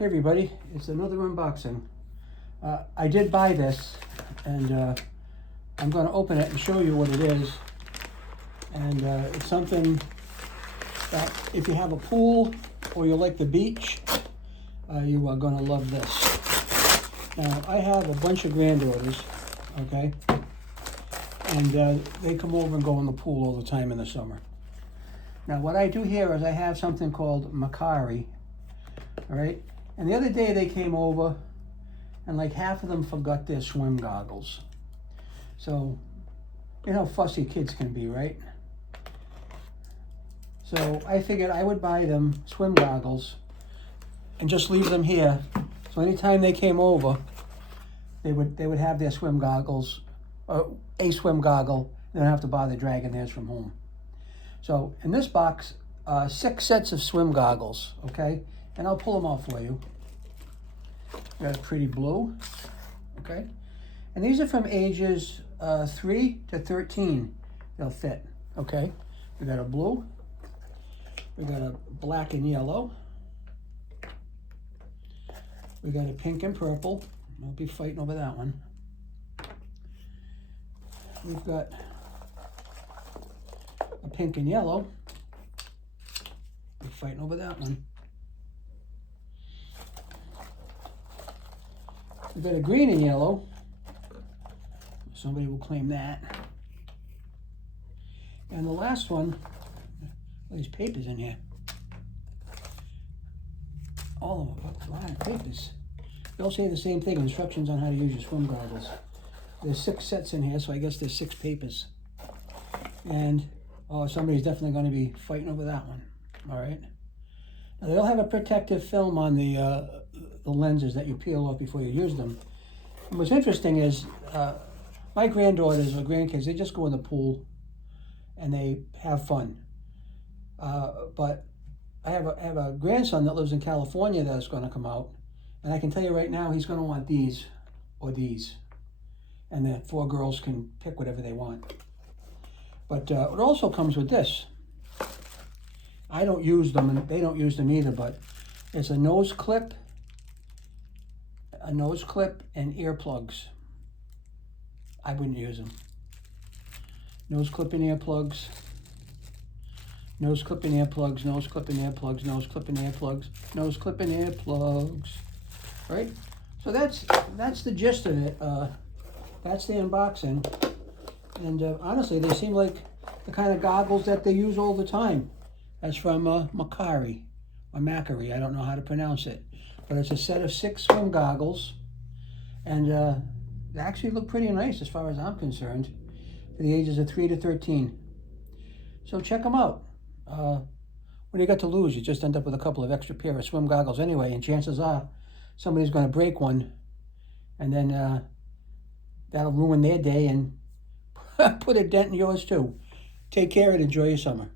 Hey everybody, it's another unboxing. I did buy this, and I'm going to open it and show you what it is. And it's something that if you have a pool or you like the beach, you are going to love this. Now, I have a bunch of granddaughters, okay? And they come over and go in the pool all the time in the summer. Now, what I do here is I have something called Macarrie, all right? And the other day they came over and like half of them forgot their swim goggles. So, you know how fussy kids can be, right? So I figured I would buy them swim goggles and just leave them here. So anytime they came over, they would have their swim goggles, or a swim goggle. They don't have to bother dragging theirs from home. So in this box, 6 sets of swim goggles, okay? And I'll pull them out for you. We got a pretty blue, okay? And these are from ages 3 to 13. They'll fit, okay? We got a blue. We got a black and yellow. We got a pink and purple. We'll be fighting over that one. We've got a pink and yellow. We're fighting over that one. We've got a green and yellow. Somebody will claim that. And the last one, all these papers in here. All of them, a lot of papers. They all say the same thing, instructions on how to use your swim goggles. There's 6 sets in here, so I guess there's 6 papers. And, oh, somebody's definitely going to be fighting over that one. All right. Now, they'll have a protective film on the lenses that you peel off before you use them. And what's interesting is my granddaughters or grandkids, they just go in the pool and they have fun. But I have a grandson that lives in California that's going to come out, and I can tell you right now he's going to want these or these, and the 4 girls can pick whatever they want. But it also comes with this. I don't use them, and they don't use them either, but it's a nose clip and earplugs. I wouldn't use them. Nose clip and earplugs. Nose clip and earplugs, nose clip and earplugs, nose clip and earplugs, nose clip and earplugs. Right? So that's the gist of it. That's the unboxing. And honestly, they seem like the kind of goggles that they use all the time. That's from Macarrie, or Macarrie, I don't know how to pronounce it. But it's a set of 6 swim goggles. And they actually look pretty nice as far as I'm concerned, for the ages of 3 to 13. So check them out. What do you got to lose? You just end up with a couple of extra pair of swim goggles anyway, and chances are somebody's going to break one, and then that'll ruin their day and put a dent in yours too. Take care and enjoy your summer.